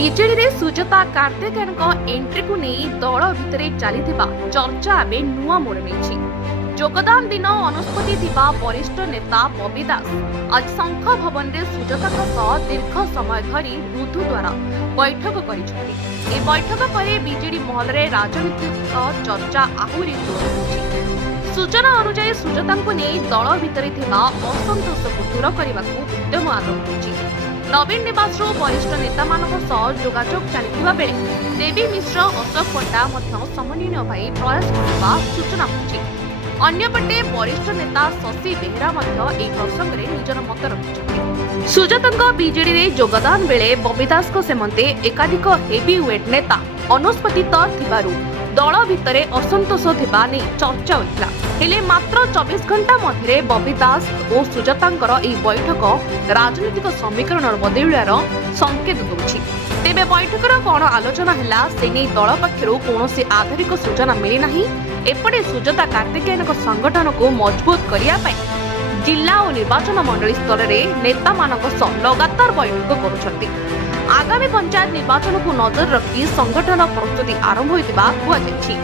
ବିଜେଡିରେ ସୁଜାତା କାର୍ତ୍ତିକେୟନଙ୍କ ଏଣ୍ଟ୍ରିକୁ ନେଇ ଦଳ ଭିତରେ ଚାଲିଥିବା ଚର୍ଚ୍ଚା ଏବେ ନୂଆ ମୋଡ଼ ନେଇଛି। ଯୋଗଦାନ ଦିନ ଅନୁଷ୍ପତ୍ତି ଥିବା ବରିଷ୍ଠ ନେତା ବବି ଦାସ ଆଜି ଶଙ୍ଖ ଭବନରେ ସୁଜାତାଙ୍କ ସହ ଦୀର୍ଘ ସମୟ ଧରି ରୁଦ୍ଧୁ ଦ୍ୱାରା ବୈଠକ କରିଛନ୍ତି। ଏହି ବୈଠକ ପରେ ବିଜେଡି ମହଲରେ ରାଜନୈତିକ ଚର୍ଚ୍ଚା ଆହୁରି ଜୋର ହୋଇଛି। ସୂଚନା ଅନୁଯାୟୀ ସୁଜାତାଙ୍କୁ ନେଇ ଦଳ ଭିତରେ ଥିବା ଅସନ୍ତୋଷକୁ ଦୂର କରିବାକୁ ଉଦ୍ୟମ ଆରମ୍ଭ ହୋଇଛି। ନବୀନ ନିବାସରୁ ବରିଷ୍ଠ ନେତାମାନଙ୍କ ସହ ଯୋଗାଯୋଗ ଚାଲିଥିବା ବେଳେ ଦେବୀ ମିଶ୍ର ଅଶୋକ ପଣ୍ଡା ମଧ୍ୟ ସମନ୍ୱୟ ପାଇଁ ପ୍ରୟାସ କରୁଥିବା ସୂଚନା ମିଳିଛି। ଅନ୍ୟପଟେ ବରିଷ୍ଠ ନେତା ଶଶି ବେହେରା ମଧ୍ୟ ଏହି ପ୍ରସଙ୍ଗରେ ନିଜର ମତ ରଖିଛନ୍ତି। ସୁଜାତାଙ୍କ ବିଜେଡିରେ ଯୋଗଦାନ ବେଳେ ବବି ଦାସଙ୍କ ସେମନ୍ତେ ଏକାଧିକ ହେଭି ୱେଟ୍ ନେତା ଅନୁପସ୍ଥିତ ଥିବାରୁ ଦଳ ଭିତରେ ଅସନ୍ତୋଷ ଥିବା ନେଇ ଚର୍ଚ୍ଚା ହୋଇଥିଲା। ହେଲେ ମାତ୍ର 24 ଘଣ୍ଟା ମଧ୍ୟରେ ବବି ଦାସ ଓ ସୁଜାତାଙ୍କର ଏହି ବୈଠକ ରାଜନୈତିକ ସମୀକରଣର ବଦଳିବାର ସଂକେତ ଦେଉଛି। ତେବେ ବୈଠକର କ'ଣ ଆଲୋଚନା ହେଲା ସେ ନେଇ ଦଳ ପକ୍ଷରୁ କୌଣସି ଆଧାରିକ ସୂଚନା ମିଳିନାହିଁ। ଏପଟେ ସୁଜାତା କାର୍ତ୍ତିକେୟନଙ୍କ ସଂଗଠନକୁ ମଜବୁତ କରିବା ପାଇଁ ଜିଲ୍ଲା ଓ ନିର୍ବାଚନ ମଣ୍ଡଳୀ ସ୍ତରରେ ନେତାମାନଙ୍କ ସହ ଲଗାତାର ବୈଠକ କରୁଛନ୍ତି। ଆଗାମୀ ପଞ୍ଚାୟତ ନିର୍ବାଚନକୁ ନଜର ରଖି ସଂଗଠନ ପ୍ରସ୍ତୁତି ଆରମ୍ଭ ହୋଇଥିବା କୁହାଯାଇଛି।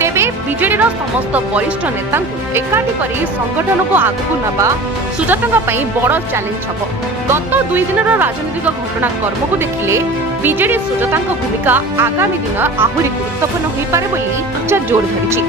ତେବେ ବିଜେଡିର ସମସ୍ତ ବରିଷ୍ଠ ନେତାଙ୍କୁ ଏକାଠି କରି ସଂଗଠନକୁ ଆଗକୁ ନେବା ସୁଜାତାଙ୍କ ପାଇଁ ବଡ଼ ଚ୍ୟାଲେଞ୍ଜ ହେବ। ଗତ 2 ଦିନର ରାଜନୈତିକ ଘଟଣାକ୍ରମକୁ ଦେଖିଲେ ବିଜେଡି ସୁଜାତାଙ୍କ ଭୂମିକା ଆଗାମୀ ଦିନ ଆହୁରି ଗୁରୁତ୍ୱପୂର୍ଣ୍ଣ ହୋଇପାରେ ବୋଲି ଚର୍ଚ୍ଚା ଜୋର ଧରିଛି।